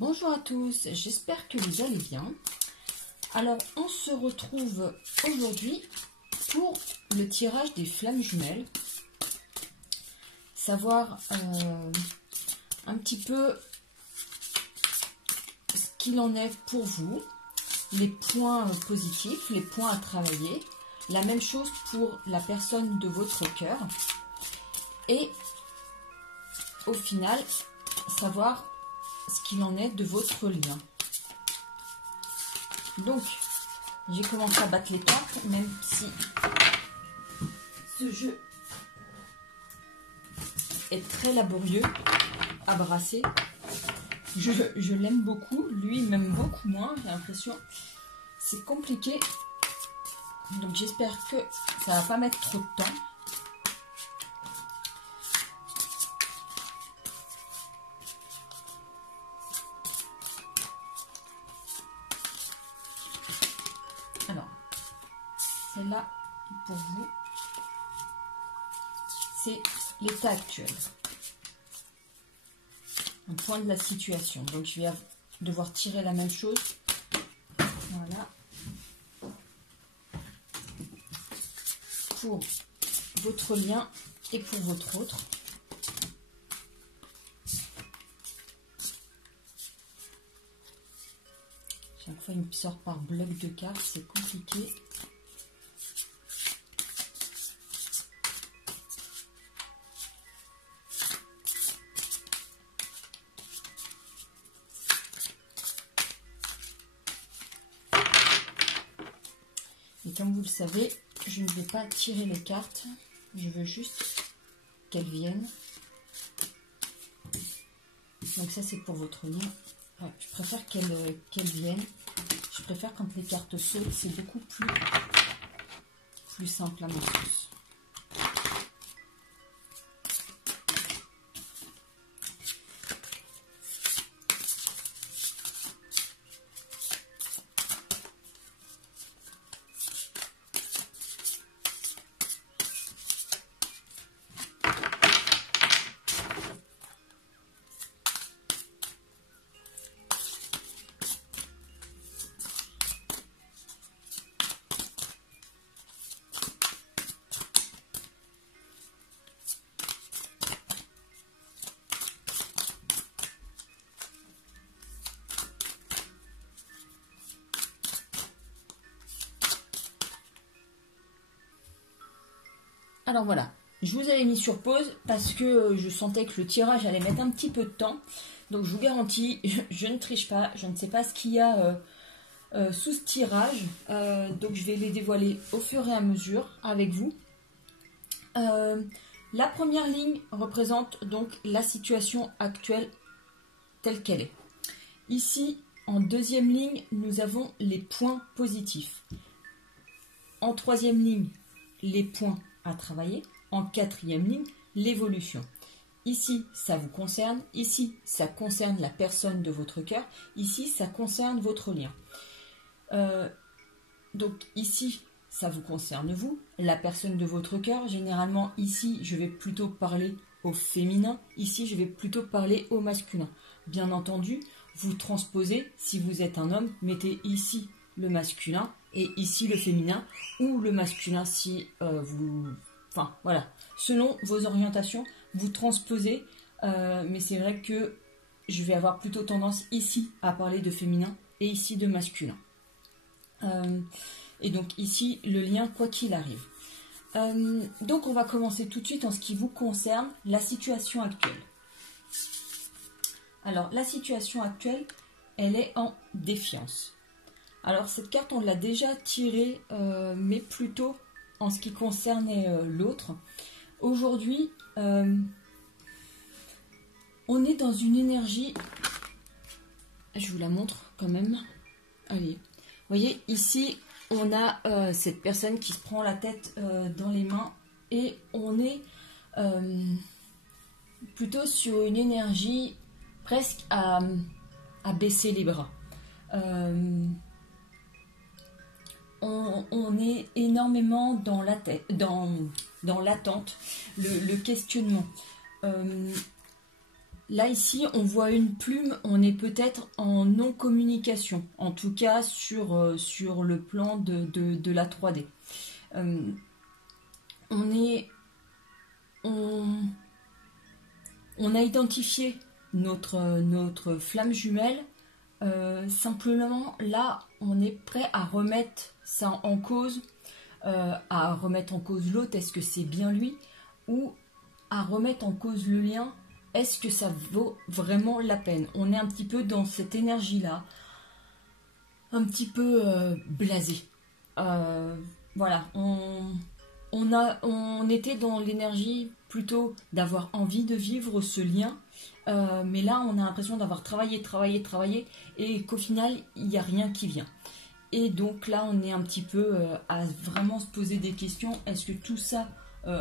Bonjour à tous, j'espère que vous allez bien. Alors, on se retrouve aujourd'hui pour le tirage des flammes jumelles. Savoir un petit peu ce qu'il en est pour vous, les points positifs, les points à travailler. La même chose pour la personne de votre cœur. Et au final, savoir ce qu'il en est de votre lien. Donc, j'ai commencé à battre les cartes, même si ce jeu est très laborieux à brasser. Je l'aime beaucoup, lui il m'aime beaucoup moins, j'ai l'impression. C'est compliqué, donc j'espère que ça va pas mettre trop de temps. Alors, celle-là, pour vous, c'est l'état actuel. Un point de la situation. Donc, je vais devoir tirer la même chose. Voilà. Pour votre lien et pour votre autre. Chaque fois, il me sort par bloc de cartes, c'est compliqué. Et comme vous le savez, je ne vais pas tirer les cartes, je veux juste qu'elles viennent. Donc ça, c'est pour votre lien. Ouais, je préfère qu'elles viennent. Je préfère quand les cartes sautent, c'est beaucoup plus simple à mon sens. Alors voilà, je vous avais mis sur pause parce que je sentais que le tirage allait mettre un petit peu de temps. Donc je vous garantis, je ne triche pas, je ne sais pas ce qu'il y a sous ce tirage. Donc je vais les dévoiler au fur et à mesure avec vous. La première ligne représente donc la situation actuelle telle qu'elle est. Ici, en deuxième ligne, nous avons les points positifs. En troisième ligne, les points à travailler. En quatrième ligne, l'évolution. Ici, ça vous concerne. Ici, ça concerne la personne de votre cœur. Ici, ça concerne votre lien. Donc ici, ça vous concerne vous, la personne de votre cœur. Généralement, ici, je vais plutôt parler au féminin. Ici, je vais plutôt parler au masculin. Bien entendu, vous transposez, si vous êtes un homme, mettez ici le masculin et ici le féminin, ou le masculin si vous... Enfin, voilà. Selon vos orientations, vous transposez, mais c'est vrai que je vais avoir plutôt tendance ici à parler de féminin et ici de masculin. Et donc ici, le lien, quoi qu'il arrive. Donc on va commencer tout de suite en ce qui vous concerne, la situation actuelle. Alors, la situation actuelle, elle est en défiance. Alors, cette carte, on l'a déjà tirée, mais plutôt en ce qui concernait l'autre. Aujourd'hui, on est dans une énergie... Je vous la montre quand même. Allez. Vous voyez, ici, on a cette personne qui se prend la tête dans les mains. Et on est plutôt sur une énergie presque à baisser les bras. On est énormément dans la tête, dans l'attente, le questionnement. Là, ici, on voit une plume, on est peut-être en non-communication, en tout cas sur le plan de la 3D. On a identifié notre flamme jumelle. Simplement, là, on est prêt à remettre ça en cause, à remettre en cause l'autre, est-ce que c'est bien lui, ou à remettre en cause le lien, est-ce que ça vaut vraiment la peine? On est un petit peu dans cette énergie-là, un petit peu blasé. Voilà, on était dans l'énergie plutôt d'avoir envie de vivre ce lien, mais là on a l'impression d'avoir travaillé, et qu'au final il n'y a rien qui vient. Et donc là on est un petit peu à vraiment se poser des questions, est-ce que tout ça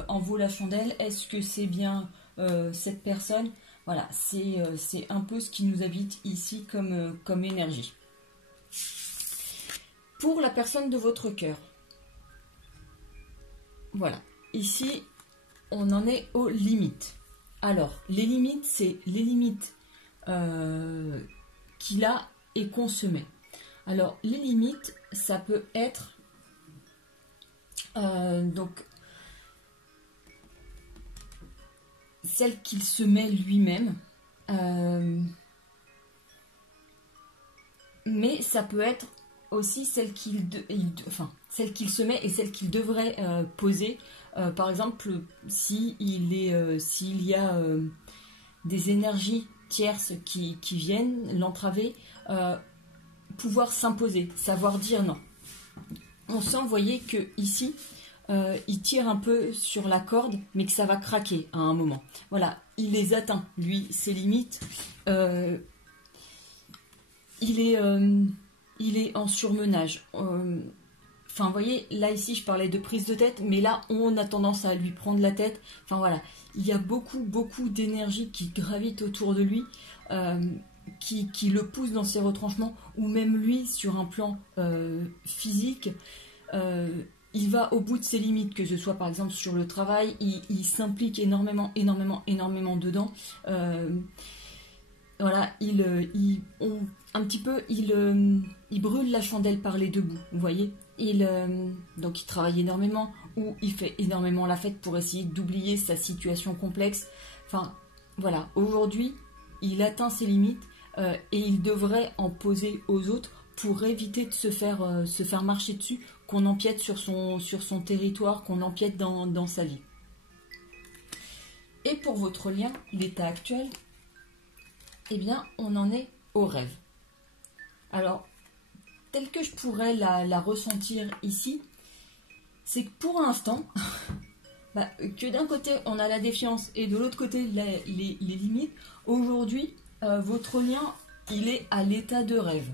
en vaut la chandelle? Est-ce que c'est bien cette personne? Voilà, c'est un peu ce qui nous habite ici comme énergie. Pour la personne de votre cœur, voilà, ici on en est aux limites. Alors, les limites, c'est les limites qu'il a et qu'on se met. Alors, les limites, ça peut être donc celle qu'il se met lui-même, mais ça peut être aussi celle qu'il se met et celle qu'il devrait poser. Par exemple, s'il y a des énergies tierces qui viennent l'entraver, pouvoir s'imposer, savoir dire non. On sent, vous voyez, que ici, il tire un peu sur la corde, mais que ça va craquer à un moment. Voilà, il les atteint, lui, ses limites. Il est en surmenage. Enfin, vous voyez, là, ici, je parlais de prise de tête, mais là, on a tendance à lui prendre la tête. Enfin, voilà, il y a beaucoup d'énergie qui gravite autour de lui, qui le pousse dans ses retranchements, ou même lui, sur un plan physique, il va au bout de ses limites, que ce soit, par exemple, sur le travail, il s'implique énormément dedans. Voilà, il brûle la chandelle par les deux bouts, vous voyez. Donc il travaille énormément, ou il fait énormément la fête pour essayer d'oublier sa situation complexe. Enfin, voilà, aujourd'hui, il atteint ses limites et il devrait en poser aux autres pour éviter de se faire marcher dessus, qu'on empiète sur son territoire, qu'on empiète dans sa vie. Et pour votre lien, l'état actuel, eh bien, on en est au rêve. Alors, tel que je pourrais la ressentir ici, c'est que pour l'instant, que d'un côté on a la défiance et de l'autre côté les limites, aujourd'hui, votre lien, il est à l'état de rêve.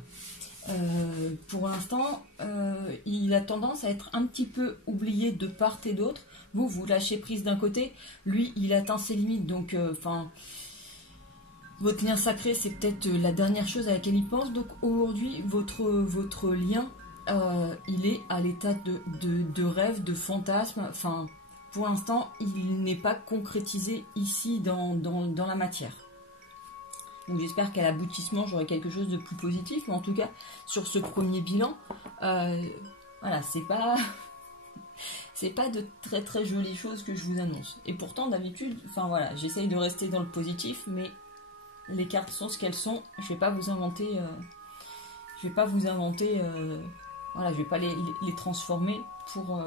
Pour l'instant, il a tendance à être un petit peu oublié de part et d'autre. Vous lâchez prise d'un côté, lui, il atteint ses limites, donc, votre lien sacré, c'est peut-être la dernière chose à laquelle il pense. Donc aujourd'hui, votre lien, il est à l'état de rêve, de fantasme. Enfin, pour l'instant, il n'est pas concrétisé ici dans la matière. Donc j'espère qu'à l'aboutissement, j'aurai quelque chose de plus positif. Mais en tout cas, sur ce premier bilan, voilà, c'est pas de très très jolies choses que je vous annonce. Et pourtant, d'habitude, enfin voilà, j'essaye de rester dans le positif, mais les cartes sont ce qu'elles sont. Je vais pas vous inventer. Voilà, je vais pas les transformer pour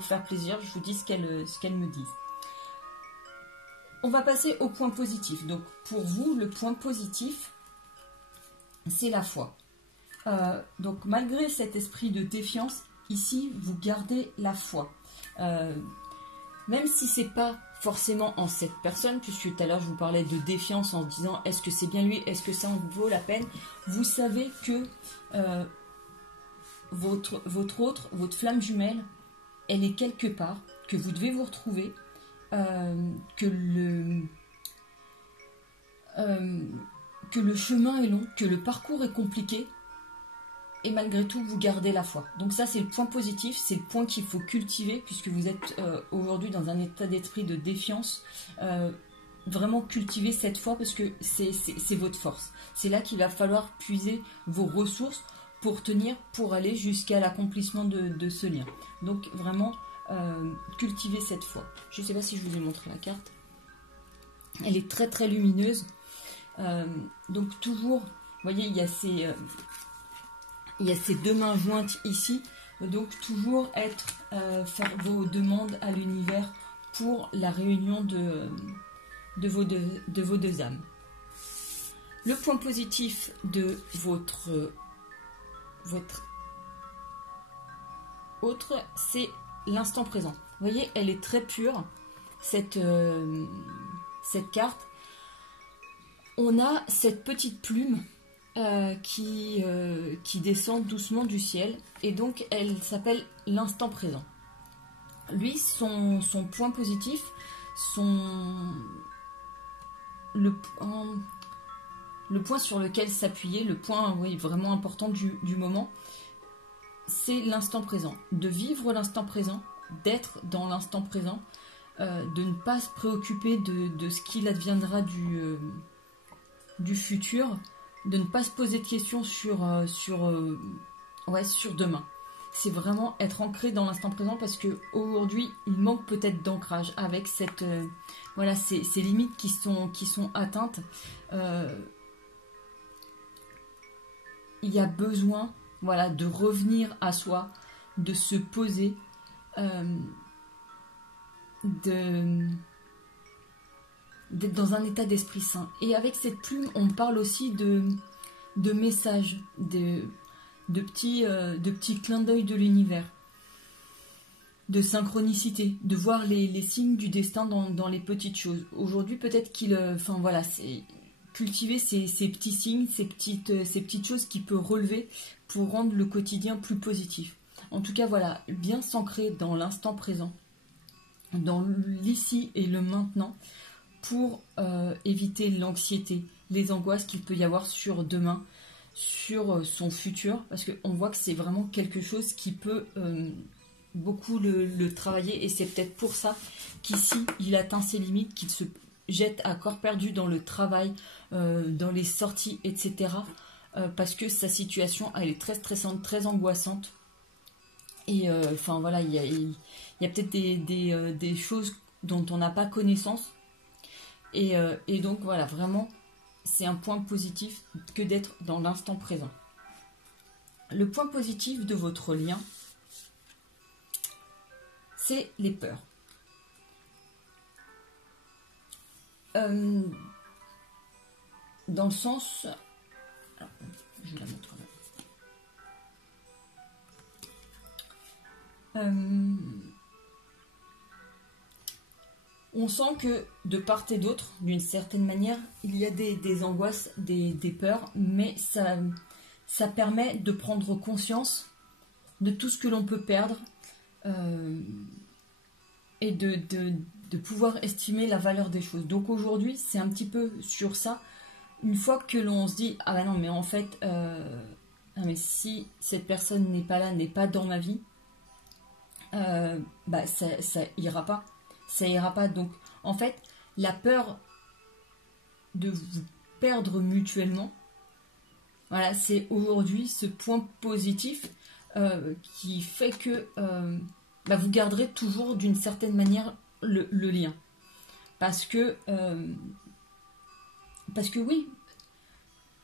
faire plaisir. Je vous dis ce qu'elles me disent. On va passer au point positif. Donc pour vous, le point positif, c'est la foi. Donc malgré cet esprit de défiance, ici vous gardez la foi. Même si c'est pas forcément en cette personne, puisque tout à l'heure je vous parlais de défiance en disant est-ce que c'est bien lui, est-ce que ça en vaut la peine, vous savez que votre flamme jumelle, elle est quelque part, que vous devez vous retrouver, que le chemin est long, que le parcours est compliqué, et malgré tout vous gardez la foi. Donc ça, c'est le point positif, c'est le point qu'il faut cultiver, puisque vous êtes aujourd'hui dans un état d'esprit de défiance. vraiment cultiver cette foi parce que c'est votre force. C'est là qu'il va falloir puiser vos ressources pour tenir, pour aller jusqu'à l'accomplissement de ce lien. Donc vraiment, cultiver cette foi. Je ne sais pas si je vous ai montré la carte. Elle est très très lumineuse. Donc toujours, vous voyez, il y a ces deux mains jointes ici. Donc toujours faire vos demandes à l'univers pour la réunion de vos deux âmes. Le point positif de votre autre, c'est l'instant présent. Vous voyez, elle est très pure, cette carte. On a cette petite plume qui descend doucement du ciel, et donc elle s'appelle l'instant présent. Lui, son point positif, le point sur lequel s'appuyer, le point vraiment important du moment, c'est l'instant présent. De vivre l'instant présent, d'être dans l'instant présent, de ne pas se préoccuper de ce qu'il adviendra du futur, de ne pas se poser de questions sur demain. C'est vraiment être ancré dans l'instant présent, parce que aujourd'hui il manque peut-être d'ancrage avec ces limites qui sont atteintes. Il y a besoin de revenir à soi, de se poser, d'être dans un état d'esprit sain. Et avec cette plume, on parle aussi de messages, de petits clins d'œil de l'univers, de synchronicité, de voir les signes du destin dans les petites choses. Aujourd'hui, peut-être c'est cultiver ces petits signes, ces petites choses qui peuvent relever pour rendre le quotidien plus positif. En tout cas, bien s'ancrer dans l'instant présent, dans l'ici et le maintenant, pour éviter l'anxiété, les angoisses qu'il peut y avoir sur demain, sur son futur, parce qu'on voit que c'est vraiment quelque chose qui peut beaucoup le travailler, et c'est peut-être pour ça qu'ici il atteint ses limites, qu'il se jette à corps perdu dans le travail, dans les sorties, etc. Parce que sa situation, elle est très stressante, très angoissante, et il y a peut-être des choses dont on n'a pas connaissance, et donc vraiment c'est un point positif que d'être dans l'instant présent. Le point positif de votre lien, c'est les peurs. Dans le sens... Alors, je vous la montre quand même. On sent que de part et d'autre, d'une certaine manière, il y a des angoisses, des peurs, mais ça permet de prendre conscience de tout ce que l'on peut perdre, et de pouvoir estimer la valeur des choses. Donc aujourd'hui, c'est un petit peu sur ça. Une fois que l'on se dit, ah ben non, mais en fait, mais si cette personne n'est pas là, n'est pas dans ma vie, ça ira pas. Ça ira pas. Donc, en fait, la peur de vous perdre mutuellement, c'est aujourd'hui ce point positif qui fait que vous garderez toujours d'une certaine manière le lien. Parce que oui,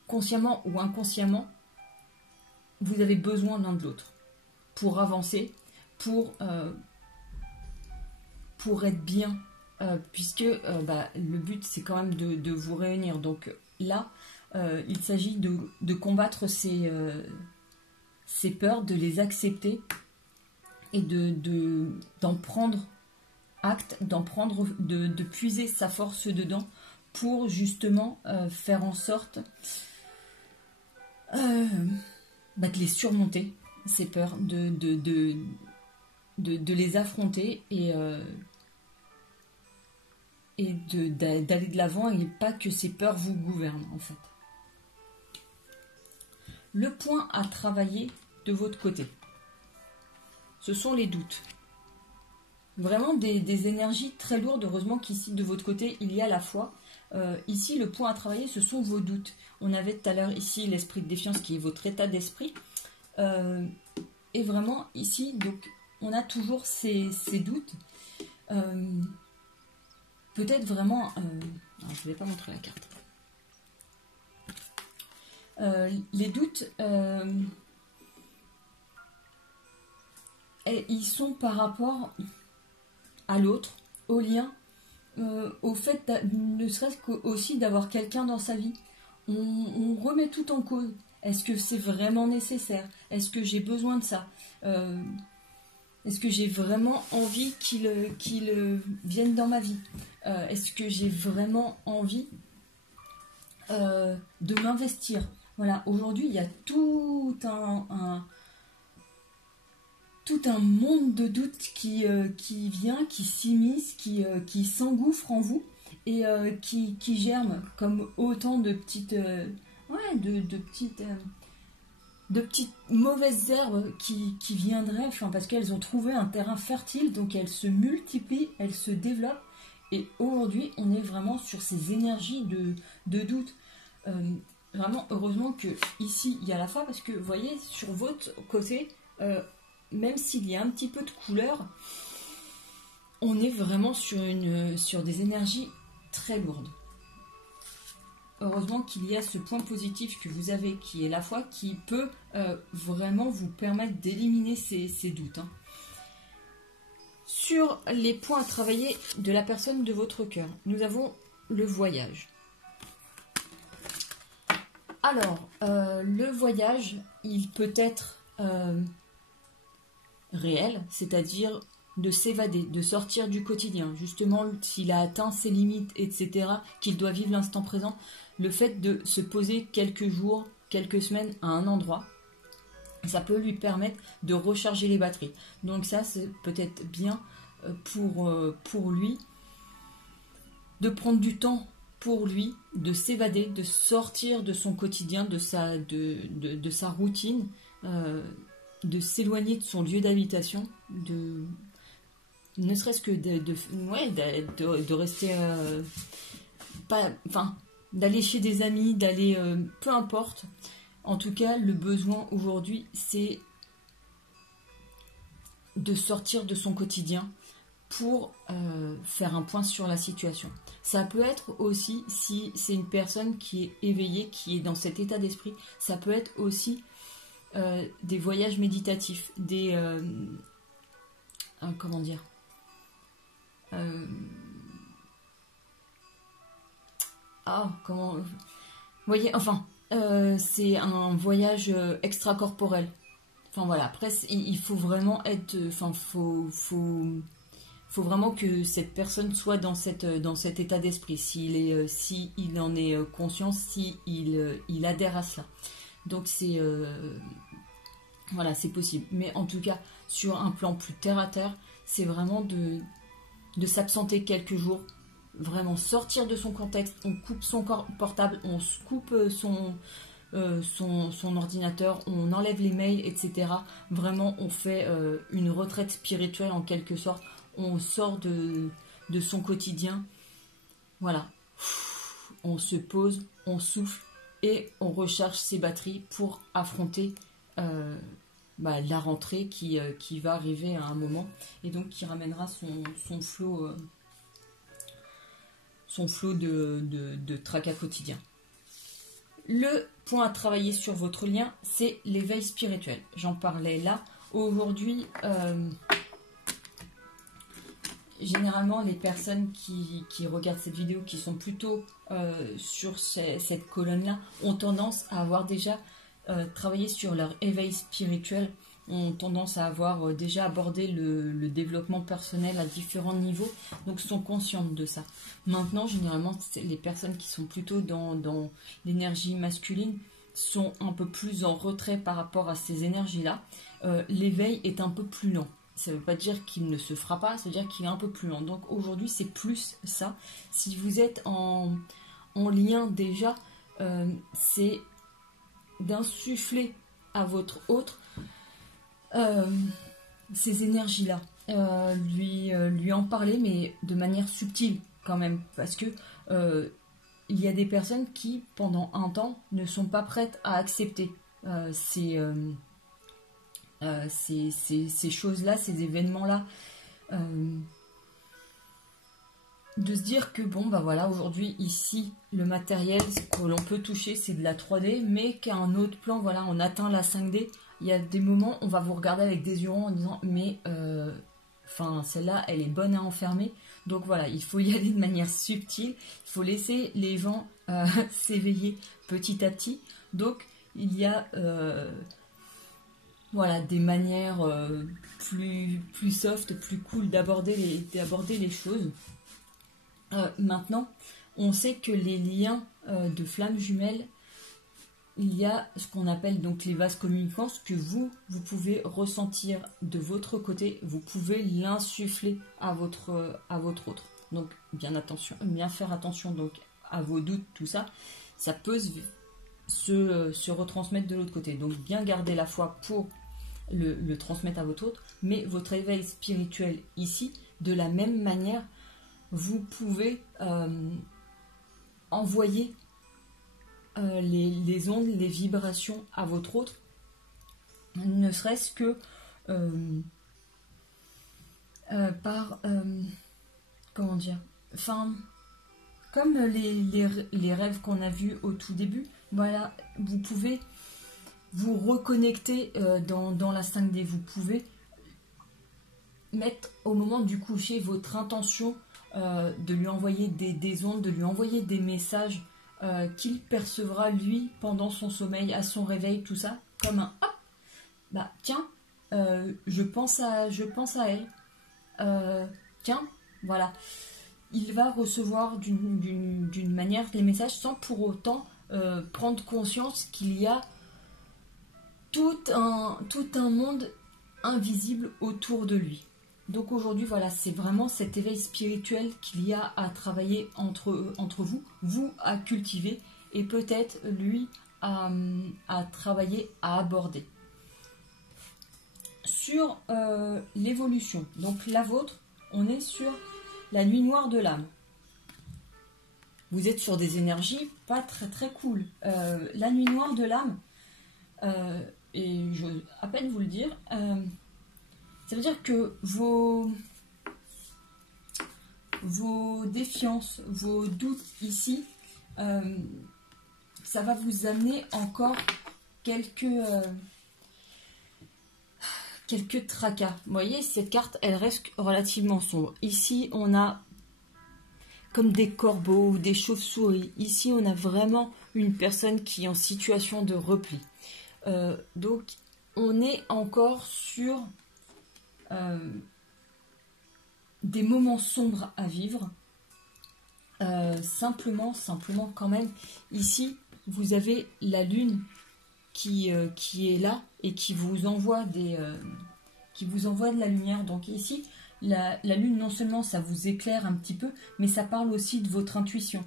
consciemment ou inconsciemment, vous avez besoin l'un de l'autre pour avancer, pour être bien, puisque le but c'est quand même de vous réunir. Donc là, il s'agit de combattre ces peurs, de les accepter et d'en prendre acte, de puiser sa force dedans pour justement faire en sorte de les surmonter, ces peurs, de les affronter et d'aller de l'avant, et pas que ces peurs vous gouvernent en fait. Le point à travailler de votre côté, ce sont les doutes. Vraiment des énergies très lourdes. Heureusement qu'ici, de votre côté, il y a la foi. Ici, le point à travailler, ce sont vos doutes. On avait tout à l'heure ici l'esprit de défiance qui est votre état d'esprit. Et vraiment, ici, donc, on a toujours ces doutes. Peut-être vraiment... alors, je ne vais pas montrer la carte. Les doutes, ils sont par rapport à l'autre, au lien, au fait ne serait-ce aussi d'avoir quelqu'un dans sa vie. On remet tout en cause. Est-ce que c'est vraiment nécessaire? Est-ce que j'ai besoin de ça? Est-ce que j'ai vraiment envie qu'il vienne dans ma vie? Est-ce que j'ai vraiment envie de m'investir? Voilà, aujourd'hui, il y a tout un monde de doutes qui vient, qui s'immisce, qui s'engouffre en vous et qui germe comme autant de petites, de petites mauvaises herbes qui viendraient, enfin, parce qu'elles ont trouvé un terrain fertile, donc elles se multiplient, elles se développent. Et aujourd'hui, on est vraiment sur ces énergies de doute. Vraiment, heureusement que ici il y a la foi, parce que vous voyez, sur votre côté, même s'il y a un petit peu de couleur, on est vraiment sur des énergies très lourdes. Heureusement qu'il y a ce point positif que vous avez, qui est la foi, qui peut vraiment vous permettre d'éliminer ces doutes. Hein. Sur les points à travailler de la personne de votre cœur, nous avons le voyage. Alors, le voyage, il peut être réel, c'est-à-dire de s'évader, de sortir du quotidien. Justement, s'il a atteint ses limites, etc., qu'il doit vivre l'instant présent, le fait de se poser quelques jours, quelques semaines à un endroit, ça peut lui permettre de recharger les batteries. Donc ça, c'est peut-être bien pour lui de prendre du temps pour lui, de s'évader, de sortir de son quotidien, de sa routine, de s'éloigner de son lieu d'habitation, ne serait-ce que de rester d'aller chez des amis, d'aller peu importe. En tout cas, le besoin aujourd'hui, c'est de sortir de son quotidien pour faire un point sur la situation. Ça peut être aussi, si c'est une personne qui est éveillée, qui est dans cet état d'esprit, ça peut être aussi des voyages méditatifs, comment dire, vous voyez, enfin, c'est un voyage extracorporel. Enfin voilà, après il faut vraiment être, faut vraiment que cette personne soit dans cet état d'esprit, s'il en est conscient, il adhère à cela. Donc voilà, c'est possible. Mais en tout cas, sur un plan plus terre à terre, c'est vraiment de s'absenter quelques jours, vraiment sortir de son contexte. On coupe son portable, on se coupe son ordinateur, on enlève les mails, etc. Vraiment, on fait une retraite spirituelle en quelque sorte. On sort de son quotidien. Voilà. On se pose, on souffle et on recharge ses batteries pour affronter la rentrée qui va arriver à un moment et donc qui ramènera son flot de tracas quotidien. Le point à travailler sur votre lien, c'est l'éveil spirituel. J'en parlais là. Aujourd'hui, généralement, les personnes qui regardent cette vidéo, qui sont plutôt sur cette colonne-là, ont tendance à avoir déjà travaillé sur leur éveil spirituel, ont tendance à avoir déjà abordé le développement personnel à différents niveaux, donc sont conscientes de ça. Maintenant, généralement, les personnes qui sont plutôt dans l'énergie masculine sont un peu plus en retrait par rapport à ces énergies-là. L'éveil est un peu plus lent. Ça ne veut pas dire qu'il ne se fera pas, ça veut dire qu'il est un peu plus lent. Donc aujourd'hui, c'est plus ça. Si vous êtes en lien déjà, c'est d'insuffler à votre autre ces énergies-là. lui en parler, mais de manière subtile quand même, parce que il y a des personnes qui, pendant un temps, ne sont pas prêtes à accepter ces choses-là, ces événements-là. De se dire que bon, bah voilà, aujourd'hui, ici, le matériel que l'on peut toucher, c'est de la 3D, mais qu'à un autre plan, voilà, on atteint la 5D. Il y a des moments, on va vous regarder avec des yeux ronds en disant, mais celle-là, elle est bonne à enfermer. Donc voilà, il faut y aller de manière subtile. Il faut laisser les gens s'éveiller petit à petit. Donc, il y a voilà, des manières plus soft, plus cool d'aborder les choses. Maintenant, on sait que les liens de flammes jumelles, il y a ce qu'on appelle donc les vases communicants, ce que vous pouvez ressentir de votre côté, vous pouvez l'insuffler à votre autre. Donc bien faire attention donc à vos doutes, tout ça, ça peut se retransmettre de l'autre côté. Donc bien garder la foi pour le transmettre à votre autre, mais votre éveil spirituel ici, de la même manière, vous pouvez envoyer les ondes, les vibrations à votre autre, ne serait-ce que par comment dire, enfin, comme les rêves qu'on a vus au tout début, voilà, vous pouvez vous reconnecter dans la 5D, vous pouvez mettre au moment du coucher votre intention de lui envoyer des ondes, de lui envoyer des messages qu'il percevra lui pendant son sommeil, à son réveil, tout ça, comme un hop, bah tiens, je pense à elle, tiens, voilà. Il va recevoir d'une manière les messages sans pour autant prendre conscience qu'il y a tout un monde invisible autour de lui. Donc aujourd'hui, voilà, c'est vraiment cet éveil spirituel qu'il y a à travailler entre vous à cultiver, et peut-être lui à travailler, à aborder. Sur l'évolution, donc la vôtre, on est sur la nuit noire de l'âme. Vous êtes sur des énergies pas très très cool. La nuit noire de l'âme, et j'ose à peine vous le dire, ça veut dire que vos défiances, vos doutes ici, ça va vous amener encore quelques tracas. Vous voyez, cette carte, elle reste relativement sombre. Ici, on a comme des corbeaux ou des chauves-souris. Ici, on a vraiment une personne qui est en situation de repli. Donc, on est encore sur des moments sombres à vivre. Simplement quand même, ici, vous avez la lune qui est là et qui vous envoie de la lumière. Donc ici, la lune, non seulement ça vous éclaire un petit peu, mais ça parle aussi de votre intuition.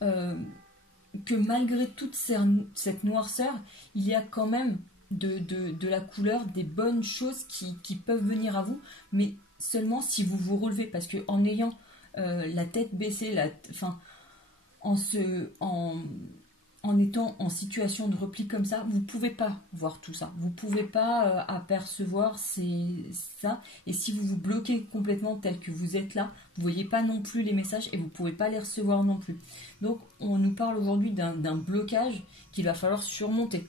Que malgré toute cette noirceur, il y a quand même de la couleur, des bonnes choses qui peuvent venir à vous, mais seulement si vous vous relevez, parce que en ayant la tête baissée, en étant en situation de repli comme ça, vous ne pouvez pas voir tout ça. Vous ne pouvez pas apercevoir ça. Et si vous vous bloquez complètement tel que vous êtes là, vous ne voyez pas non plus les messages et vous ne pouvez pas les recevoir non plus. Donc, on nous parle aujourd'hui d'un blocage qu'il va falloir surmonter.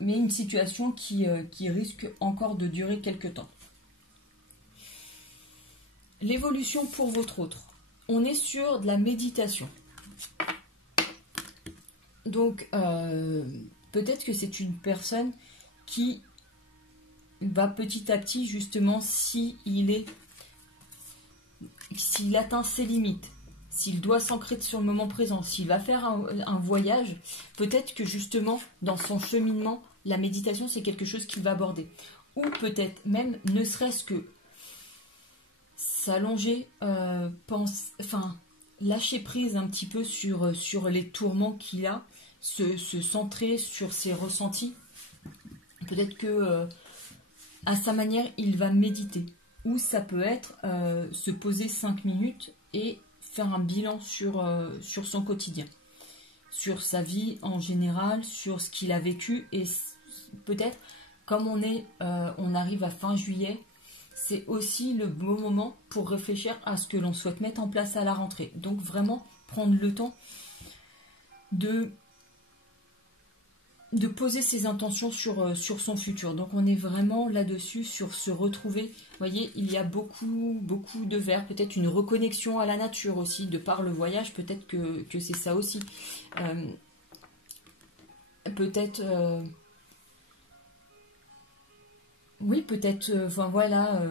Mais une situation qui risque encore de durer quelques temps. L'évolution pour votre autre. On est sur de la méditation. Donc, peut-être que c'est une personne qui va petit à petit, justement, s'il atteint ses limites, s'il doit s'ancrer sur le moment présent, s'il va faire un voyage, peut-être que justement, dans son cheminement, la méditation, c'est quelque chose qu'il va aborder. Ou peut-être même, ne serait-ce que s'allonger, lâcher prise un petit peu sur les tourments qu'il a, se centrer sur ses ressentis. Peut-être que à sa manière, il va méditer. Ou ça peut être se poser 5 minutes et faire un bilan sur son quotidien, sur sa vie en général, sur ce qu'il a vécu. Et peut-être, comme on arrive à fin juillet, c'est aussi le bon moment pour réfléchir à ce que l'on souhaite mettre en place à la rentrée. Donc vraiment prendre le temps de poser ses intentions sur son futur. Donc on est vraiment là-dessus, sur se retrouver. Vous voyez, il y a beaucoup de vers, peut-être une reconnexion à la nature aussi, de par le voyage, peut-être que c'est ça aussi. Peut-être... oui, peut-être, enfin voilà,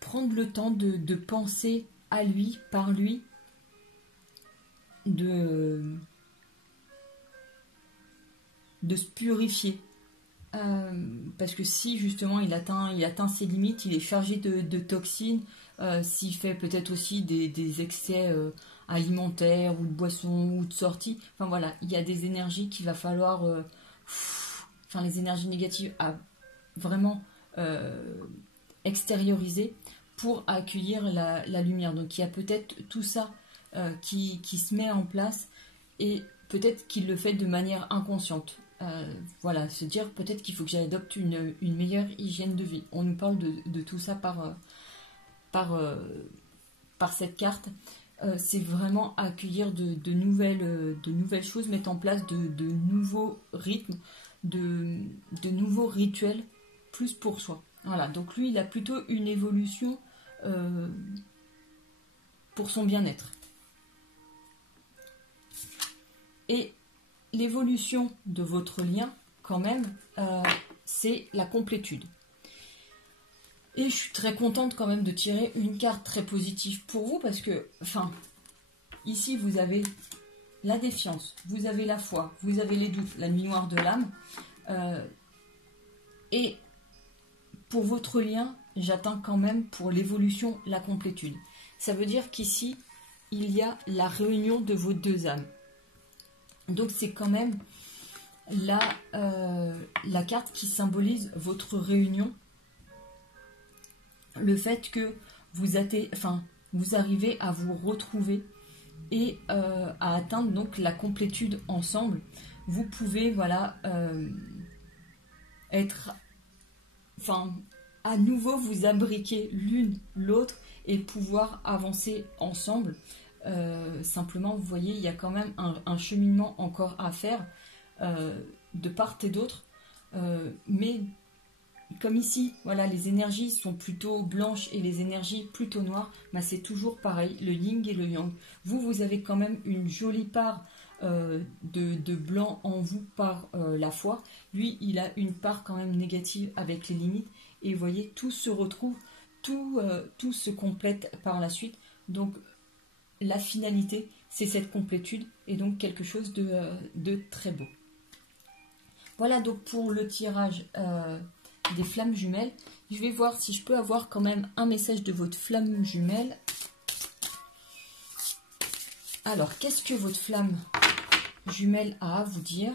prendre le temps de penser à lui, par lui, de se purifier. Parce que si justement il atteint ses limites, il est chargé de toxines, s'il fait peut-être aussi des excès alimentaires ou de boissons ou de sorties, enfin voilà, il y a des énergies qu'il va falloir, enfin les énergies négatives à vraiment extérioriser pour accueillir la lumière. Donc il y a peut-être tout ça qui se met en place et peut-être qu'il le fait de manière inconsciente. Voilà, se dire peut-être qu'il faut que j'adopte une meilleure hygiène de vie. On nous parle de tout ça par cette carte. C'est vraiment accueillir de nouvelles choses, mettre en place de nouveaux rythmes, de nouveaux rituels, plus pour soi. Voilà, donc lui, il a plutôt une évolution pour son bien-être. Et l'évolution de votre lien, quand même, c'est la complétude. Et je suis très contente quand même de tirer une carte très positive pour vous parce que, enfin, ici vous avez la défiance, vous avez la foi, vous avez les doutes, la nuit noire de l'âme. Et pour votre lien, j'attends quand même pour l'évolution la complétude. Ça veut dire qu'ici, il y a la réunion de vos deux âmes. Donc c'est quand même la carte qui symbolise votre réunion. Le fait que vous arrivez à vous retrouver et à atteindre donc la complétude ensemble. Vous pouvez voilà être, enfin à nouveau vous abriquer l'une l'autre et pouvoir avancer ensemble. Simplement, vous voyez, il y a quand même un cheminement encore à faire de part et d'autre. Mais comme ici, voilà, les énergies sont plutôt blanches et les énergies plutôt noires, bah c'est toujours pareil, le yin et le yang. Vous avez quand même une jolie part de blanc en vous par la foi. Lui, il a une part quand même négative avec les limites. Et vous voyez, tout se retrouve, tout se complète par la suite. Donc, la finalité, c'est cette complétude et donc quelque chose de très beau. Voilà donc pour le tirage des flammes jumelles. Je vais voir si je peux avoir quand même un message de votre flamme jumelle. Alors, qu'est-ce que votre flamme jumelle a à vous dire ?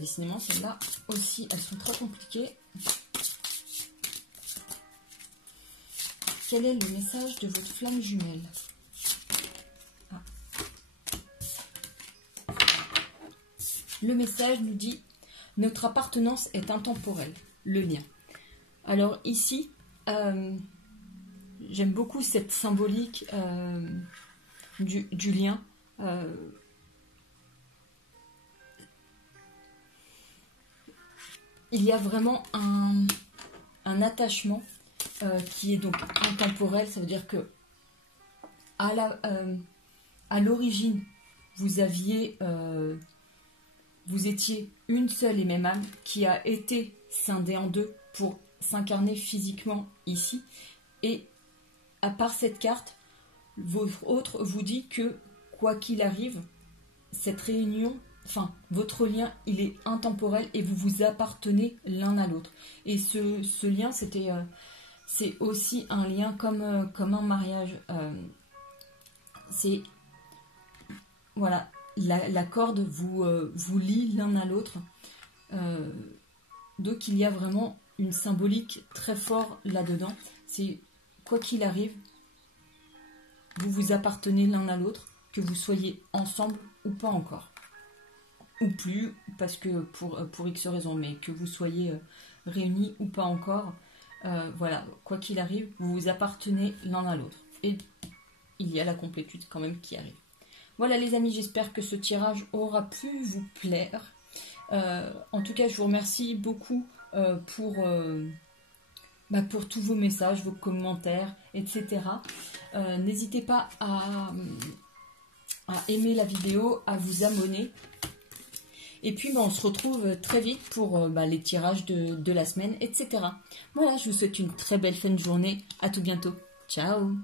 Décidément, celles-là aussi, elles sont très compliquées. Quel est le message de votre flamme jumelle ? Le message nous dit « Notre appartenance est intemporelle, le lien ». Alors ici, j'aime beaucoup cette symbolique du lien. Il y a vraiment un attachement qui est donc intemporel. Ça veut dire que à l'origine, vous étiez une seule et même âme qui a été scindée en deux pour s'incarner physiquement ici. Et à part cette carte, Votre autre vous dit que, quoi qu'il arrive, cette réunion, enfin, votre lien, il est intemporel et vous vous appartenez l'un à l'autre. Et ce lien, c'est aussi un lien comme un mariage. C'est, voilà, la corde vous lie l'un à l'autre. Donc il y a vraiment une symbolique très forte là-dedans. C'est, quoi qu'il arrive, vous vous appartenez l'un à l'autre, que vous soyez ensemble ou pas encore. Ou plus, parce que pour X raisons, mais que vous soyez réunis ou pas encore, voilà, quoi qu'il arrive, vous vous appartenez l'un à l'autre. Et il y a la complétude quand même qui arrive. Voilà les amis, j'espère que ce tirage aura pu vous plaire. En tout cas, je vous remercie beaucoup pour tous vos messages, vos commentaires, etc. N'hésitez pas à aimer la vidéo, à vous abonner. Et puis, on se retrouve très vite pour les tirages de la semaine, etc. Voilà, je vous souhaite une très belle fin de journée. À tout bientôt. Ciao!